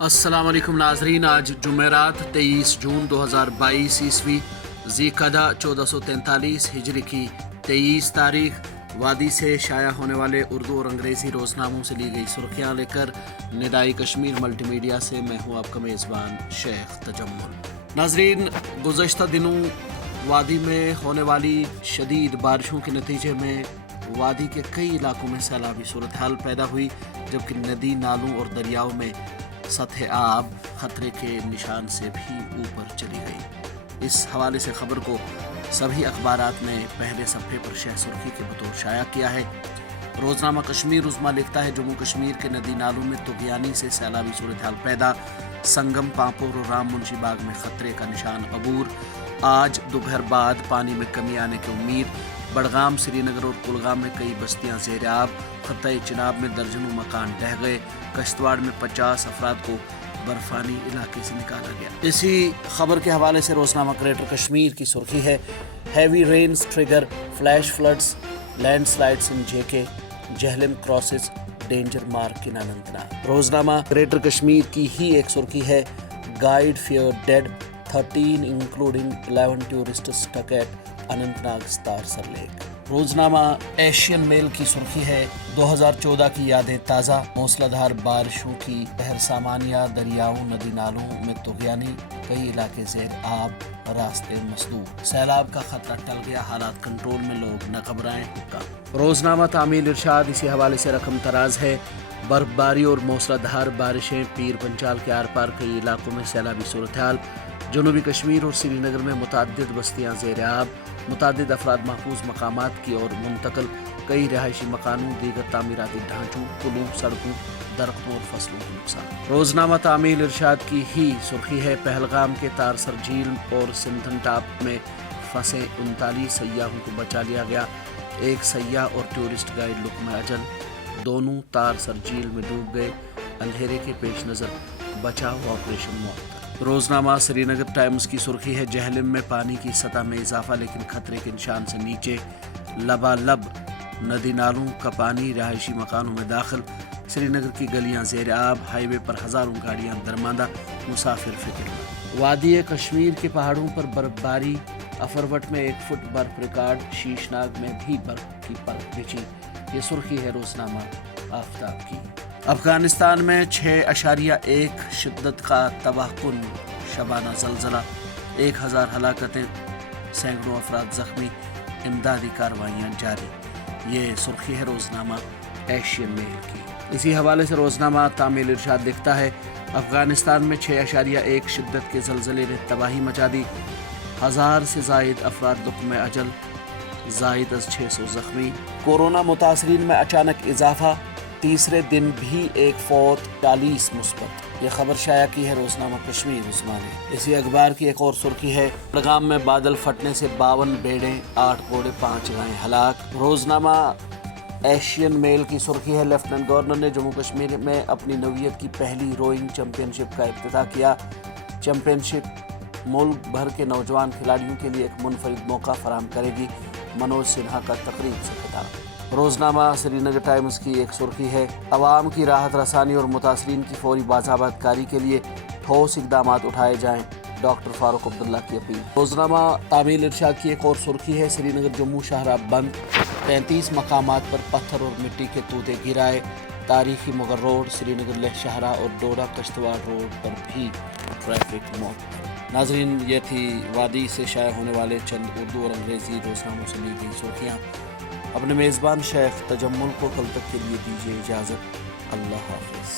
السلام علیکم ناظرین، آج جمعرات 23 جون 2022 عیسوی ذی القعدہ 1443 ہجری کی 23 تاریخ وادی سے شائع ہونے والے اردو اور انگریزی روزناموں سے لی گئی سرخیاں لے کر ندائی کشمیر ملٹی میڈیا سے میں ہوں آپ کا میزبان شیخ تجمل۔ ناظرین، گزشتہ دنوں وادی میں ہونے والی شدید بارشوں کے نتیجے میں وادی کے کئی علاقوں میں سیلابی صورتحال پیدا ہوئی، جبکہ ندی نالوں اور دریاؤں میں سطح آب خطرے کے نشان سے بھی اوپر چلی گئی۔ اس حوالے سے خبر کو سبھی اخبارات نے پہلے صفحے پر شہ سرخی کے بطور شائع کیا ہے۔ روزنامہ کشمیر عظمیٰ لکھتا ہے، جموں کشمیر کے ندی نالوں میں طغیانی سے سیلابی صورتحال پیدا، سنگم، پامپور اور رام منشی باغ میں خطرے کا نشان عبور۔ آج دوپہر بعد پانی میں کمی آنے کی امید۔ بڑگام، سری نگر اور کلگام میں کئی بستیاں زیر آب، خطۂ چناب میں درجنوں مکان ڈہ گئے، کشتواڑ میں 50 افراد کو برفانی علاقے سے نکالا گیا۔ اسی خبر کے حوالے سے روزنامہ گریٹر کشمیر کی سرخی ہے، heavy rains trigger flash floods, landslides in جے Jhelum crosses danger mark in Anantnag. روزنامہ گریٹر کشمیر کی ہی ایک سرخی ہے، guide feared dead 13 including 11 tourist stuck at Anantnag Satarsar lake. روزنامہ ایشین میل کی سرخی ہے، 2014 کی یادیں تازہ، موسلا دھار بارشوں کی بحر سامانیہ، دریاؤں ندی نالوں میں طغیانی، کئی علاقے زیر آب، راستے مسدود، سیلاب کا خطرہ ٹل گیا، حالات کنٹرول میں، لوگ نہ گھبرائیں، حکام۔ روزنامہ تعمیل ارشاد اسی حوالے سے رقم تراز ہے، برف باری اور موسلا دھار بارشیں، پیر پنچال کے آر پار کئی علاقوں میں سیلابی صورتحال، جنوبی کشمیر اور سری نگر میں متعدد بستیاں زیر آب، متعدد افراد محفوظ مقامات کی اور منتقل، کئی رہائشی مکانوں، دیگر تعمیراتی ڈھانچوں، پلوں، سڑکوں، درختوں اور فصلوں کو نقصان۔ روزنامہ تعمیل ارشاد کی ہی سرخی ہے، پہلگام کے تارسر جھیل اور سنتھن ٹاپ میں پھنسے 39 سیاحوں کو بچا لیا گیا، ایک سیاح اور ٹورسٹ گائیڈ لقمہ اجل، دونوں تارسر جھیل میں ڈوب گئے، اندھیرے کے پیش نظر بچاؤ آپریشن معطل۔ روزنامہ سری نگر ٹائمز کی سرخی ہے، جہلم میں پانی کی سطح میں اضافہ لیکن خطرے کے نشان سے نیچے، لبالب ندی نالوں کا پانی رہائشی مکانوں میں داخل، سری نگر کی گلیاں زیر آب، ہائی وے پر ہزاروں گاڑیاں درماندہ، مسافر فکر مند۔ وادی کشمیر کے پہاڑوں پر برف باری، افروٹ میں 1 فٹ برف ریکارڈ، شیش ناگ میں بھی برف کی پرت بچھی۔ یہ سرخی ہے روزنامہ آفتاب کی۔ افغانستان میں 6.1 شدت کا تباہ کن شبانہ زلزلہ، 1000 ہلاکتیں، سینکڑوں افراد زخمی، امدادی کارروائیاں جاری۔ یہ سرخی ہے روزنامہ ایشین میل کی۔ اسی حوالے سے روزنامہ تعمیل ارشاد لکھتا ہے، افغانستان میں 6.1 شدت کے زلزلے نے تباہی مچا دی، 1000 سے زائد افراد لقمہ اجل، زائد از 600 زخمی۔ کورونا متاثرین میں اچانک اضافہ، تیسرے دن بھی 1 فوت، 40 مثبت۔ یہ خبر شائع کی ہے روزنامہ کشمیر عظمیٰ نے۔ اسی اخبار کی ایک اور سرخی ہے، بڑگام میں بادل پھٹنے سے 52 بیڑے، 8 گھوڑے، 5 گائیں ہلاک۔ روزنامہ ایشین میل کی سرخی ہے، لیفٹیننٹ گورنر نے جموں کشمیر میں اپنی نوعیت کی پہلی روئنگ چیمپئن شپ کا افتتاح کیا۔ چیمپئن شپ ملک بھر کے نوجوان کھلاڑیوں کے لیے ایک منفرد موقع فراہم کرے گی، منوج سنہا کا تقریب سے خطاب۔ روزنامہ سری نگر ٹائمز کی ایک سرخی ہے، عوام کی راحت رسانی اور متاثرین کی فوری باضابط کاری کے لیے ٹھوس اقدامات اٹھائے جائیں، ڈاکٹر فاروق عبداللہ کی اپیل۔ روزنامہ تعمیل ارشاد کی ایک اور سرخی ہے، سری نگر جموں شاہراہ بند، 35 مقامات پر پتھر اور مٹی کے تودے گرائے، تاریخی مغل روڈ، سری نگر لہ شاہراہ اور ڈوڈا کشتواڑ روڈ پر بھی ٹریفک معطل۔ ناظرین، یہ تھی وادی سے شائع ہونے والے چند اردو اور انگریزی روزناموں سے لی گئی سرخیاں۔ اپنے میزبان شیخ تجمل کو کل تک کے لیے دیجیے اجازت۔ اللہ حافظ۔